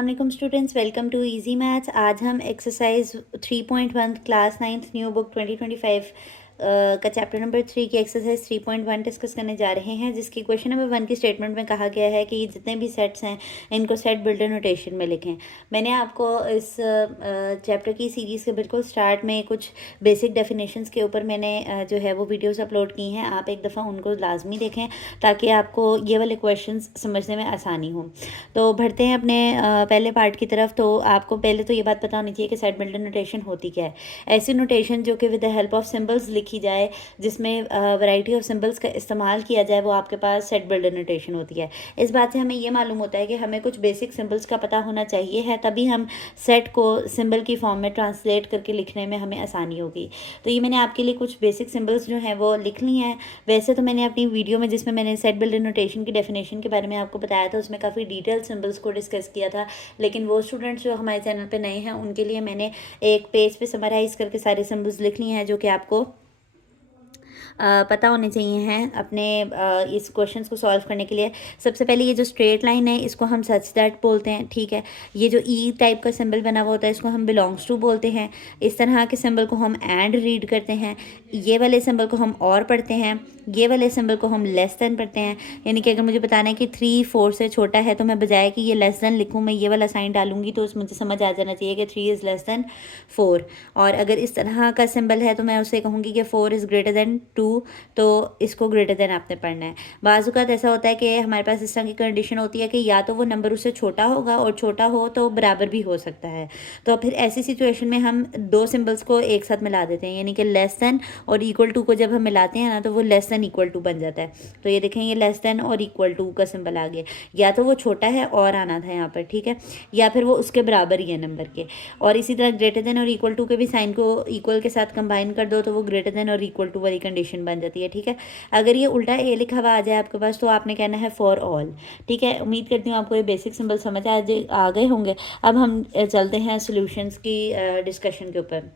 अस्सलाम वालेकुम students, welcome to easy maths. आज हम exercise 3.1 class 9th new book 2025 का चैप्टर नंबर 3 की एक्सरसाइज 3.1 डिस्कस करने जा रहे हैं, जिसकी क्वेश्चन नंबर 1 की स्टेटमेंट में कहा गया है कि ये जितने भी सेट्स हैं इनको सेट बिल्डर नोटेशन में लिखें। मैंने आपको इस चैप्टर की सीरीज़ के बिल्कुल स्टार्ट में कुछ बेसिक डेफिनेशंस के ऊपर मैंने जो है वो वीडियोस अपलोड की हैं। आप एक दफ़ा उनको लाजमी देखें ताकि आपको ये वाले क्वेश्चंस समझने में आसानी हो। तो बढ़ते हैं अपने पहले पार्ट की तरफ। तो आपको पहले तो ये बात पता होनी चाहिए कि सेट बिल्डर नोटेशन होती क्या है। ऐसी नोटेशन जो कि with the help of symbols लिखी जाए, जिसमें वैरायटी ऑफ सिंबल्स का इस्तेमाल किया जाए, वो आपके पास सेट बिल्डर नोटेशन होती है। इस बात से हमें ये मालूम होता है कि हमें कुछ बेसिक सिंबल्स का पता होना चाहिए है, तभी हम सेट को सिंबल की फॉर्म में ट्रांसलेट करके लिखने में हमें आसानी होगी। तो ये मैंने आपके लिए कुछ बेसिक सिंबल्स जो हैं वो लिख ली हैं। वैसे तो मैंने अपनी वीडियो में, जिसमें मैंने सेट बिल्डर नोटेशन की डेफिनेशन के बारे में आपको बताया था, उसमें काफ़ी डिटेल सिंबल्स को डिस्कस किया था। लेकिन वो स्टूडेंट्स जो हमारे चैनल पे नए हैं उनके लिए मैंने एक पेज पे समराइज़ करके सारे सिंबल्स लिख लिए हैं जो कि आपको पता होने चाहिए हैं अपने इस क्वेश्चंस को सॉल्व करने के लिए। सबसे पहले ये जो स्ट्रेट लाइन है इसको हम सच दैट बोलते हैं, ठीक है। ये जो ई टाइप का सिंबल बना हुआ होता है इसको हम बिलोंग्स टू बोलते हैं। इस तरह के सिंबल को हम एंड रीड करते हैं। ये वाले सिंबल को हम और पढ़ते हैं। ये वाले सिंबल को हम लेस देन पढ़ते हैं। यानी कि अगर मुझे बताना है कि 3 4 से छोटा है तो मैं बजाय कि ये लेस देन लिखूँ, मैं ये वाला साइन डालूंगी, तो मुझे समझ आ जाना चाहिए कि 3 इज़ लेस देन 4। और अगर इस तरह का सिंबल है तो मैं उसे कहूँगी कि 4 इज़ ग्रेटर देन 2, तो इसको ग्रेटर देन आपने पढ़ना है। बाज़-औक़ात ऐसा होता है कि हमारे पास इस तरह की कंडीशन होती है कि या तो वो नंबर उससे छोटा होगा, और छोटा हो तो बराबर भी हो सकता है। तो फिर ऐसी सिचुएशन में हम दो सिंबल्स को एक साथ मिला देते हैं, यानी कि लेस देन और इक्वल टू को जब हम मिलाते हैं ना, तो वो लेस देन इक्वल टू बन जाता है। तो ये देखें, ये लेस देन और इक्वल टू का सिंबल आ गया। या तो वो छोटा है और आना था यहाँ पर, ठीक है, या फिर वो उसके बराबर ही है नंबर के। और इसी तरह ग्रेटर देन और इक्वल टू के भी साइन को इक्वल के साथ कंबाइन कर दो तो वो ग्रेटर देन और इक्वल टू वाली कंडीशन बन जाती है, ठीक है। अगर ये उल्टा ए लिखा हुआ आ जाए आपके पास तो आपने कहना है फॉर ऑल, ठीक है। उम्मीद करती हूँ आपको ये बेसिक सिंबल समझ आ गए होंगे। अब हम चलते हैं सॉल्यूशंस की डिस्कशन के ऊपर।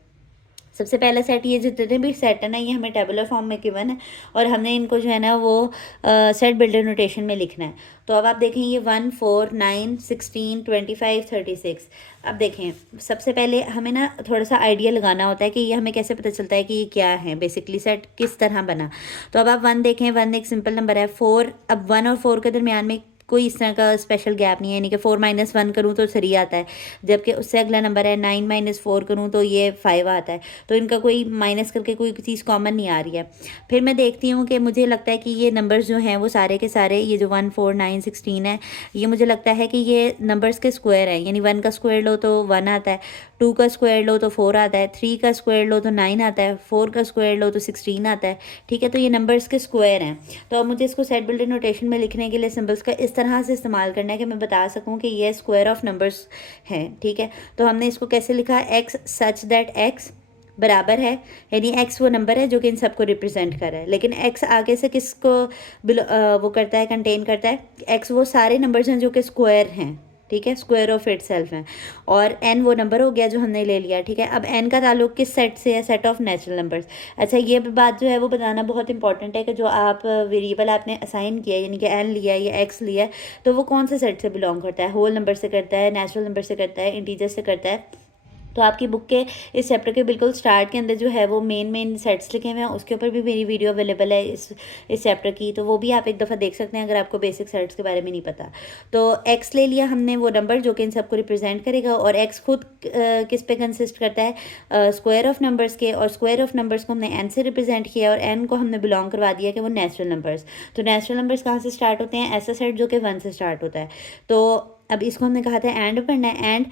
सबसे पहला सेट, ये जितने भी सेट है ना, ये हमें टेबुलर फॉर्म में गिवन है और हमने इनको जो है ना वो सेट बिल्डर नोटेशन में लिखना है। तो अब आप देखें, ये 1 4 9 16 25 36। अब देखें, सबसे पहले हमें ना थोड़ा सा आइडिया लगाना होता है कि ये हमें कैसे पता चलता है कि ये क्या है, बेसिकली सेट किस तरह बना। तो अब आप 1 देखें, 1 एक सिंपल नंबर है। 4, अब 1 और 4 के दरमियान में कोई इस तरह का स्पेशल गैप नहीं है, यानी कि 4 - 1 करूँ तो 3 आता है, जबकि उससे अगला नंबर है 9 - 4 करूँ तो ये 5 आता है। तो इनका कोई माइनस करके कोई चीज़ कॉमन नहीं आ रही है। फिर मैं देखती हूँ कि मुझे लगता है कि ये नंबर्स जो हैं वो सारे के सारे, ये जो 1 4 9 16 है, ये मुझे लगता है कि ये नंबर्स के स्क्वायर हैं। यानी 1 का स्क्वायर लो तो 1 आता है, 2 का स्क्वायर लो तो 4 आता है, 3 का स्क्वायर लो तो 9 आता है, 4 का स्क्वायर लो तो 16 आता है, ठीक है। तो ये नंबर्स के स्क्वायर हैं। तो अब मुझे इसको सेट बिल्डर नोटेशन में लिखने के लिए सिंबल्स का इस तरह से इस्तेमाल करना है कि मैं बता सकूं कि ये स्क्वायर ऑफ नंबर्स हैं, ठीक है। तो हमने इसको कैसे लिखा, एक्स सच दैट एक्स बराबर है, यानी एक्स वो नंबर है जो कि इन सबको रिप्रेजेंट कर रहा है। लेकिन एक्स आगे से किसको वो करता है, कंटेन करता है। एक्स वो सारे नंबर्स हैं जो कि स्क्वायर हैं, ठीक है, स्क्वायर ऑफ इट सेल्फ है। और एन वो नंबर हो गया जो हमने ले लिया, ठीक है। अब एन का ताल्लुक किस सेट से है, सेट ऑफ नेचुरल नंबर्स। अच्छा, ये बात जो है वो बताना बहुत इंपॉर्टेंट है कि जो आप वेरिएबल आपने असाइन किया है, यानी कि एन लिया है या एक्स लिया है, तो वो कौन से सेट से बिलोंग करता है, होल नंबर से करता है, नेचुरल नंबर से करता है, इंटीजर से करता है। तो आपकी बुक के इस चैप्टर के बिल्कुल स्टार्ट के अंदर जो है वो मेन सेट्स लिखे हुए हैं, उसके ऊपर भी मेरी वीडियो अवेलेबल है इस चैप्टर की, तो वो भी आप एक दफ़ा देख सकते हैं अगर आपको बेसिक सेट्स के बारे में नहीं पता। तो एक्स ले लिया हमने, वो नंबर जो कि इन सबको रिप्रेजेंट करेगा। और एक्स खुद किस पे कंसिस्ट करता है, स्क्वायर ऑफ नंबर्स के, और स्क्वायर ऑफ नंबर्स को हमने एन से रिप्रेजेंट किया और एन को हमने बिलोंग करवा दिया कि वो नेचुरल नंबर्स। तो नेचुरल नंबर्स कहाँ से स्टार्ट होते हैं, ऐसा सेट जो कि 1 से स्टार्ट होता है। तो अब इसको हमने कहा था एंड पढ़ना है, एंड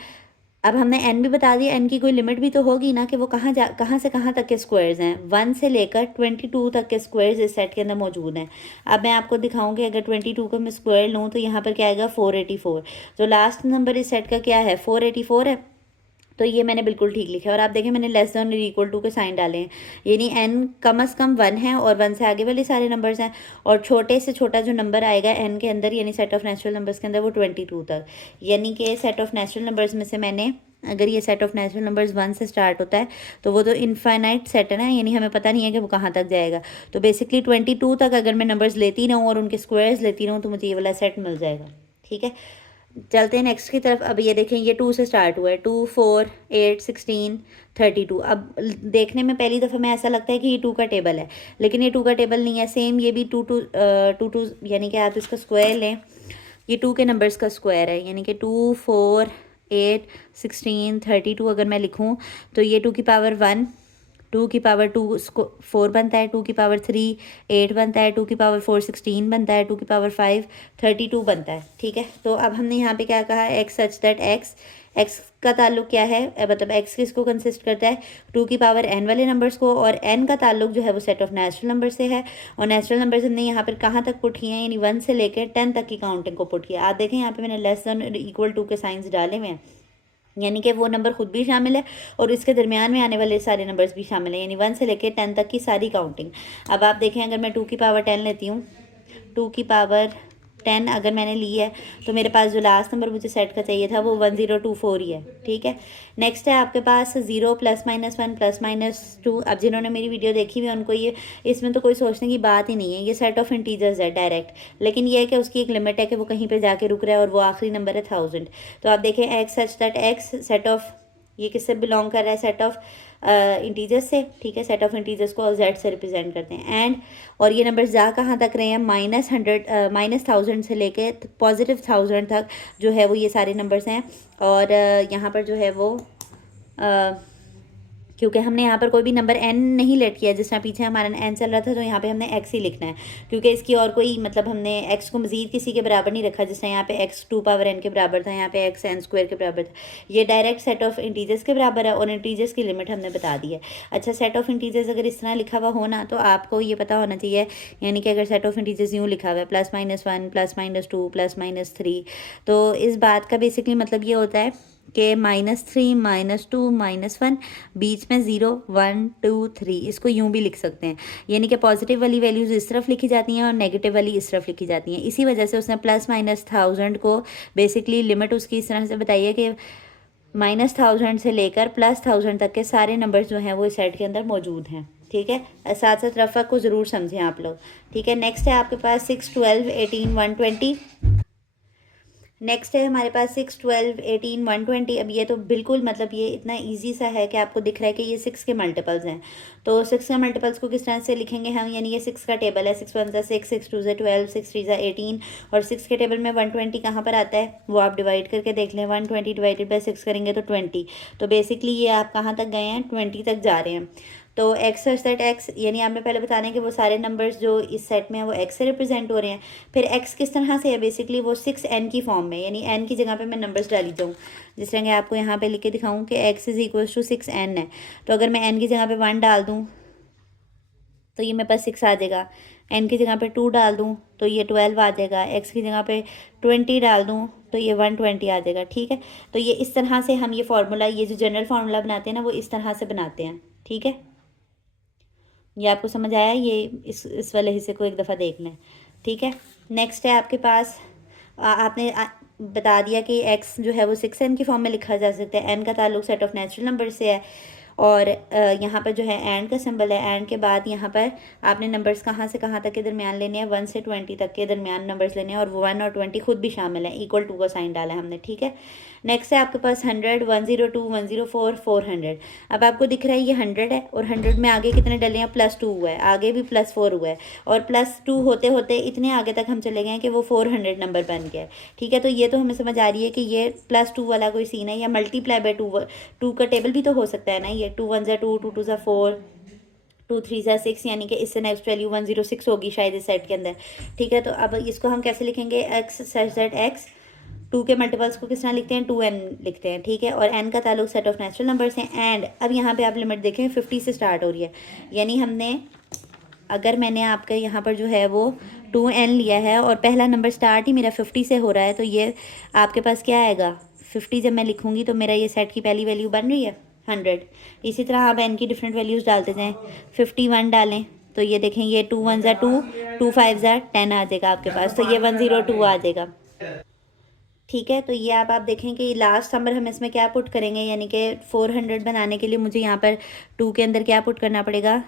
अब हमने एन भी बता दिया, एन की कोई लिमिट भी तो होगी ना कि वो कहाँ से कहाँ तक के स्क्वायर्स हैं। 1 से लेकर 22 तक के स्क्वायर्स इस सेट के अंदर मौजूद हैं। अब मैं आपको दिखाऊंगी, अगर 22 को मैं स्क्वायर लूँ तो यहाँ पर क्या आएगा, 484। तो लास्ट नंबर इस सेट का क्या है, 484 है। तो ये मैंने बिल्कुल ठीक लिखा है। और आप देखें, मैंने लेस देन और इक्वल टू के साइन डाले हैं, यानी एन कम से कम 1 है और 1 से आगे वाले सारे नंबर्स हैं। और छोटे से छोटा जो नंबर आएगा एन के अंदर, यानी सेट ऑफ नेचुरल नंबर्स के अंदर, वो 22 तक। यानी कि सेट ऑफ नेचुरल नंबर्स में से मैंने, अगर ये सेट ऑफ नेचुरल नंबर्स 1 से स्टार्ट होता है तो वो तो इनफाइनाइट सेट है ना, यानी हमें पता नहीं है कि वो कहाँ तक जाएगा। तो बेसिकली 22 तक अगर मैं नंबर्स लेती रहूँ और उनके स्क्वायर्स लेती रहूँ तो मुझे ये वाला सेट मिल जाएगा, ठीक है। चलते हैं नेक्स्ट की तरफ। अब ये देखें, ये 2 से स्टार्ट हुआ है, 2 4 8 16 32। अब देखने में पहली दफ़ा में ऐसा लगता है कि ये 2 का टेबल है, लेकिन ये 2 का टेबल नहीं है। सेम ये भी 2 2 2 2 यानी कि आप इसका स्क्वायर लें, ये 2 के नंबर्स का स्क्वायर है, यानी कि 2 4 8 16 32 अगर मैं लिखूं तो ये 2 की पावर 1, 2 की पावर 2 4 बनता है, 2 की पावर 3 8 बनता है, 2 की पावर 4 16 बनता है, 2 की पावर 5 32 बनता है। ठीक है, तो अब हमने यहाँ पे क्या कहा, एक्स सच दैट एक्स का ताल्लुक क्या है, मतलब एक्स किसको कंसिस्ट करता है, 2 की पावर n वाले नंबर्स को, और n का ताल्लुक जो है वो सेट ऑफ नेचुरल नंबर से है। और नेचुरल नंबर्स हमने यहाँ पर कहाँ तक पुट किए हैं, यानी 1 से लेकर 10 तक की काउंटिंग को पुट किया। आप देखें यहाँ पे मैंने लेस देन इक्वल टू के साइंस डाले हुए हैं, यानी कि वो नंबर खुद भी शामिल है और इसके दरमियान में आने वाले सारे नंबर्स भी शामिल हैं, यानी 1 से लेकर 10 तक की सारी काउंटिंग। अब आप देखें, अगर मैं 2 की पावर 10 लेती हूँ, 2 की पावर 10 अगर मैंने ली है तो मेरे पास जो लास्ट नंबर मुझे सेट का चाहिए था वो 1024 ही है। ठीक है, नेक्स्ट है आपके पास 0 +-1 +-2। अब जिन्होंने मेरी वीडियो देखी हुई है उनको ये, इसमें तो कोई सोचने की बात ही नहीं है, ये सेट ऑफ इंटीजर्स है डायरेक्ट, लेकिन ये है कि उसकी एक लिमिट है कि वो कहीं पे जाके रुक रहा है और वो आखिरी नंबर है 1000। तो आप देखें, x such that x set of, ये किससे बिलोंग कर रहा है, सेट ऑफ इंटीजर्स से। ठीक है, सेट ऑफ इंटीजर्स को जेड से रिप्रेजेंट करते हैं। एंड और ये नंबर जा कहाँ तक रहे हैं, -1000 से लेके +1000 तक जो है वो ये सारे नंबर्स हैं। और यहाँ पर जो है वो क्योंकि हमने यहाँ पर कोई भी नंबर n नहीं लेट किया, जिस तरह पीछे हमारा n चल रहा था, तो यहाँ पे हमने x ही लिखना है, क्योंकि इसकी और कोई मतलब हमने x को मज़ीद किसी के बराबर नहीं रखा। जिस तरह यहाँ पे x 2 पावर n के बराबर था, यहाँ पे x n² के बराबर था। ये डायरेक्ट सेट ऑफ इंटीजर्स के बराबर है और इंटीजर्स की लिमिट हमने बता दी है। अच्छा, सेट ऑफ इंटीजर्स अगर इस तरह लिखा हुआ हो ना, तो आपको ये पता होना चाहिए, यानी कि अगर सेट ऑफ इंटीजर्स यूँ लिखा हुआ है +-1 +-2 +-3, तो इस बात का बेसिकली मतलब ये होता है कि -3 -2 -1, बीच में 0 1 2 3, इसको यूं भी लिख सकते हैं, यानी कि पॉजिटिव वाली वैल्यूज़ इस तरफ लिखी जाती हैं और नेगेटिव वाली इस तरफ लिखी जाती हैं। इसी वजह से उसने +-1000 को बेसिकली लिमिट उसकी इस तरह से बताई है कि -1000 से लेकर +1000 तक के सारे नंबर्स जो हैं वो इस सेट के अंदर मौजूद हैं। ठीक है, साथ साथ रफ़ा को ज़रूर समझें आप लोग। ठीक है, नेक्स्ट है आपके पास 6 12 18 120। नेक्स्ट है हमारे पास 6 12 18 120। अब ये तो बिल्कुल मतलब ये इतना इजी सा है कि आपको दिख रहा है कि ये 6 के मल्टीपल्स हैं। तो 6 के मल्टीपल्स को किस तरह से लिखेंगे हम, यानी ये 6 का टेबल है, 6 1 6 6 2 12 6 3 18, और 6 के टेबल में 120 कहाँ पर आता है वो आप डिवाइड करके देख लें। 120 डिवाइडेड बाई 6 करेंगे तो 20। तो बेसिकली ये आप कहाँ तक गए हैं, 20 तक जा रहे हैं। तो एक्स सच दैट एक्स, यानी आपने पहले बताने कि वो सारे नंबर्स जो इस सेट में है वो एक्स से रिप्रेजेंट हो रहे हैं। फिर एक्स किस तरह से है, बेसिकली वो 6n की फॉर्म में, यानी n की जगह पे मैं नंबर्स डाली जाऊँ, जिस तरह कि आपको यहाँ पे लिख के दिखाऊँ कि x = 6n है। तो अगर मैं n की जगह पे 1 डाल दूँ तो ये मेरे पास 6 आ जाएगा, n की जगह पे 2 डाल दूँ तो ये 12 आ जाएगा, x की जगह पे 20 डाल दूँ तो ये 120 आ जाएगा। ठीक है, तो ये इस तरह से हम ये फार्मूला, ये जो जनरल फार्मूला बनाते हैं ना, वो इस तरह से बनाते हैं। ठीक है, ये आपको समझ आया, ये इस वाले हिस्से को एक दफ़ा देख लें। ठीक है, नेक्स्ट है आपके पास आपने बता दिया कि x जो है वो 6n की फॉर्म में लिखा जा सकता है। n का ताल्लुक सेट ऑफ नेचुरल नंबर से है, और यहाँ पर जो है एंड का सिंबल है। एंड के बाद यहाँ पर आपने नंबर्स कहाँ से कहाँ तक के दरमियान लेने हैं, 1 से 20 तक के दरमियान नंबर्स लेने हैं, और 1 और 20 खुद भी शामिल है, इक्वल टू का साइन डाला है हमने। ठीक है, नेक्स्ट है आपके पास 100 102 104 400। अब आपको दिख रहा है ये 100 है, और 100 में आगे कितने डले हैं, +2 हुआ है, आगे भी +4 हुआ है, और +2 होते होते इतने आगे तक हम चले गए हैं कि वो 400 नंबर बन गया है। ठीक है, तो ये तो हमें समझ आ रही है कि ये +2 वाला कोई सीन है, या मल्टीप्लाई बाय 2 का टेबल भी तो हो सकता है ना, ये 2 1 2 2 2 4 2 3 6, यानी कि इससे नेक्स्ट वैल्यू 106 होगी शायद इस सेट के अंदर। ठीक है, तो अब इसको हम कैसे लिखेंगे, एक्स सच दैट एक्स, 2 के मल्टीपल्स को किस तरह लिखते हैं, 2n लिखते हैं। ठीक है, और n का ताल्लुक सेट ऑफ नेचुरल नंबर्स हैं। एंड अब यहाँ पे आप लिमिट देखें 50 से स्टार्ट हो रही है, यानी हमने, अगर मैंने आपका यहाँ पर जो है वो 2n लिया है और पहला नंबर स्टार्ट ही मेरा 50 से हो रहा है, तो ये आपके पास क्या आएगा, 50 जब मैं लिखूँगी तो मेरा ये सेट की पहली वैल्यू बन रही है 100। इसी तरह आप n की डिफरेंट वैल्यूज़ डालते जाएँ, 51 डालें तो ये देखें, ये 2 1 2 2 5 10 आ जाएगा आपके पास, तो ये 102 आ जाएगा। ठीक है, तो ये आप देखें कि लास्ट नंबर हम इसमें क्या पुट करेंगे, यानी कि 400 बनाने के लिए मुझे यहाँ पर 2 के अंदर क्या पुट करना पड़ेगा,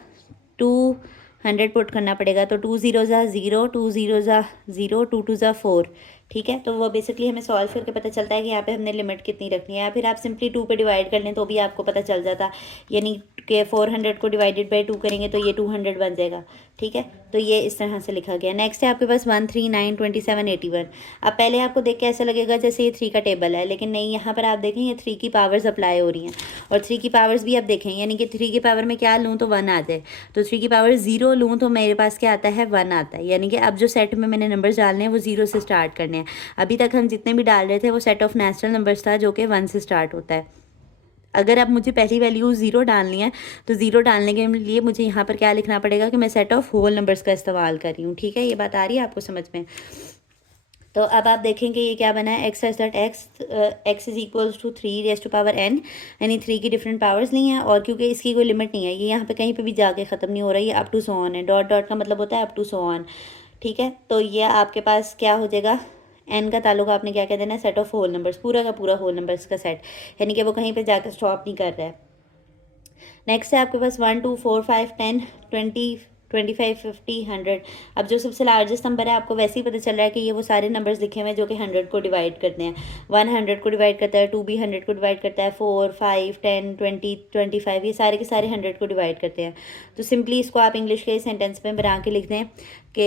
100 पुट करना पड़ेगा। तो 2 0 ज़ा 0, 2 0 ज़ा 0, 2 2 ज़ा 4, ठीक है। तो वो बेसिकली हमें सॉल्व करके पता चलता है कि यहाँ पे हमने लिमिट कितनी रखनी है, या फिर आप सिंपली 2 पे डिवाइड कर लें तो भी आपको पता चल जाता, यानी कि 400 को डिवाइडेड बाई 2 करेंगे तो ये 200 बन जाएगा, ठीक है। तो ये इस तरह से लिखा गया। नेक्स्ट है आपके पास 1 3 9 27 81। अब पहले आपको देख के ऐसा लगेगा जैसे ये 3 का टेबल है, लेकिन नहीं, यहाँ पर आप देखें ये 3 की पावर्स अप्लाई हो रही हैं, और 3 की पावर्स भी आप देखें, यानी कि 3 की पावर में क्या लूँ तो 1 आ जाए, तो 3 की पावर 0 लूँ तो मेरे पास क्या आता है, 1 आता है। यानी कि अब जो सेट में मैंने नंबर्स डालने हैं वो 0 से स्टार्ट करने हैं। अभी तक हम जितने भी डाल रहे थे वो सेट ऑफ नेचुरल नंबर्स था जो कि 1 से स्टार्ट होता है। अगर अब मुझे पहली वैल्यू 0 डालनी है तो 0 डालने के लिए मुझे यहाँ पर क्या लिखना पड़ेगा कि मैं सेट ऑफ होल नंबर्स का इस्तेमाल कर रही हूँ, ठीक है। ये बात आ रही है आपको समझ में? तो अब आप देखेंगे ये क्या बना है, x such that x is equals to 3 raise to power n, यानी 3 की डिफरेंट पावर्स ली हैं, और क्योंकि इसकी कोई लिमिट नहीं है, ये यहाँ पे कहीं पे भी जाके ख़त्म नहीं हो रहा, ये अप टू सो ऑन है। डॉट डॉट का मतलब होता है अप टू सो ऑन, ठीक है। तो ये आपके पास क्या हो जाएगा, n का ताल्लुक आपने क्या कह देना है, सेट ऑफ होल नंबर्स, पूरा का पूरा होल नंबर्स का सेट, यानी कि वो कहीं पर जाकर स्टॉप नहीं कर रहा है। नेक्स्ट है आपके पास 1 2 4 5 10 20 25 50 100। अब जो सबसे लार्जेस्ट नंबर है आपको वैसे ही पता चल रहा है कि ये वो सारे नंबर्स लिखे हुए हैं जो कि 100 को डिवाइड करते हैं। 1 100 को डिवाइड करता है, 2 भी 100 को डिवाइड करता है, 4 5 10 20 25 ये सारे के सारे 100 को डिवाइड करते हैं। तो सिंपली इसको आप इंग्लिश के सेंटेंस में बना के लिख दें कि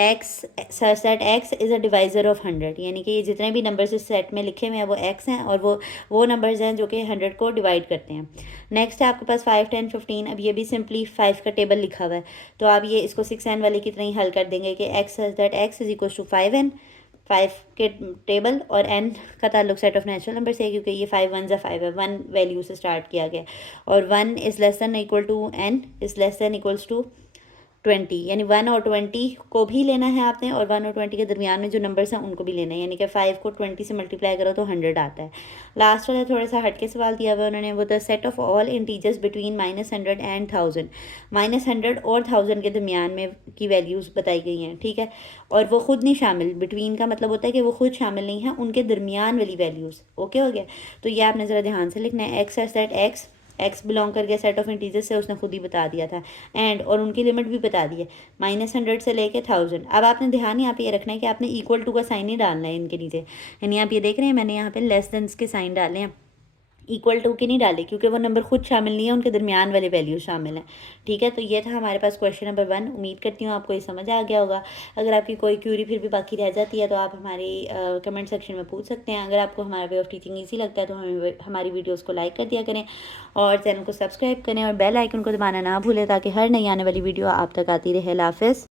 x such that x is a divisor of 100, यानी कि ये जितने भी नंबर्स इस सेट में लिखे हुए हैं वो एक्स हैं, और वो नंबर्स हैं जो कि 100 को डिवाइड करते हैं। नेक्स्ट है आपके पास 5 10 15। अब ये भी सिंपली 5 का टेबल लिखा हुआ है, तो आप ये इसको 6n वाले की तरह ही हल कर देंगे कि x such that x is equal to 5n, 5 के टेबल और n का ताल्लुक सेट ऑफ नेचुरल नंबर से है, क्योंकि ये 5 1 5 है, 1 वैल्यू से स्टार्ट किया गया, और 1 is less than equal to n is less than equals to 20, यानी 1 और 20 को भी लेना है आपने, और 1 और 20 के दरमियान में जो नंबर्स हैं उनको भी लेना है, यानी कि 5 को 20 से मल्टीप्लाई करो तो 100 आता है। लास्ट वाला थोड़ा सा हटके सवाल दिया हुआ है उन्होंने, वो the set of all integers between -100 and 1000, -100 और 1000 के दरमियान में की वैल्यूज़ बताई गई हैं, ठीक है। और वो खुद नहीं शामिल, बिटवीन का मतलब होता है कि वो खुद शामिल नहीं है, उनके दरमियान वाली वैल्यूज़, ओके हो गया। तो ये आपने ज़रा ध्यान से लिखना है, x such that x belong कर गया सेट ऑफ इंटीजर्स से, उसने खुद ही बता दिया था, एंड और उनकी लिमिट भी बता दी है -100 से लेके 1000। अब आपने ध्यान यहाँ पे ये रखना है कि आपने इक्वल टू का साइन ही डालना है इनके नीचे, यानी आप ये देख रहे हैं मैंने यहाँ पे लेस देन के साइन डाले हैं, इक्वल टू की नहीं डाले, क्योंकि वो नंबर खुद शामिल नहीं है, उनके दरमियान वाले वैल्यू शामिल हैं, ठीक है। तो ये था हमारे पास क्वेश्चन नंबर 1। उम्मीद करती हूँ आपको ये समझ आ गया होगा। अगर आपकी कोई क्यूरी फिर भी बाकी रह जाती है तो आप हमारी कमेंट सेक्शन में पूछ सकते हैं। अगर आपको हमारा वे ऑफ टीचिंग ईजी लगता है तो हमें हमारी वीडियोज़ को लाइक कर दिया करें, और चैनल को सब्सक्राइब करें, और बेल आइकन को दबाना ना भूलें ताकि हर नई आने वाली वीडियो आप तक आती रहे। अल्लाह हाफ़िज़।